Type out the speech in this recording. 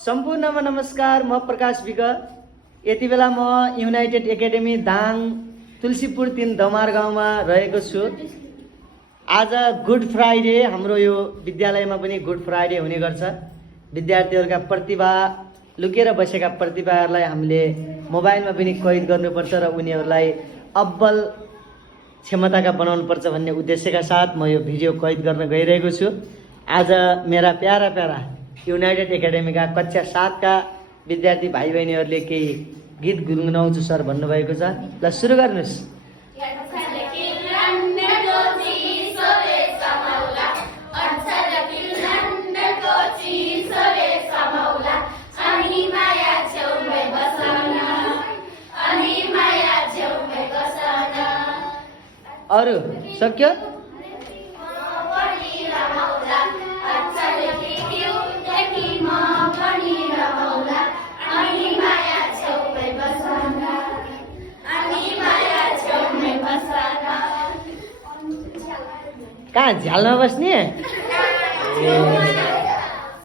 सम्पूर्णमा नमस्कार। म प्रकाश विक। यति बेला म युनाइटेड एकाडेमी दाङ तुलसीपुर 3 दमार गाउँमा रहेको छु। आज गुड फ्राइडे, हाम्रो यो विद्यालयमा पनि गुड फ्राइडे हुने गर्छ। विद्यार्थीहरूका प्रतिभा, लुकेर बसेका प्रतिभाहरूलाई हामीले मोबाइलमा पनि कैद गर्नुपर्छ र उनीहरूलाई अब्बल क्षमताका बनाउनुपर्छ भन्ने उद्देश्यका साथ म यो भिडियो कैद गर्न गइरहेको छु। आज मेरा प्यारा प्यारा युनाइटेड एकाडेमीका कक्षा 7 का विद्यार्थी भाइ बहिनीहरूले केही गीत गुनगुनाउँछु सर भन्नुभएको छ। ल सुरु गर्नुहोस्। अरू सक्यो? कहाँ झ्यालमा बस्ने?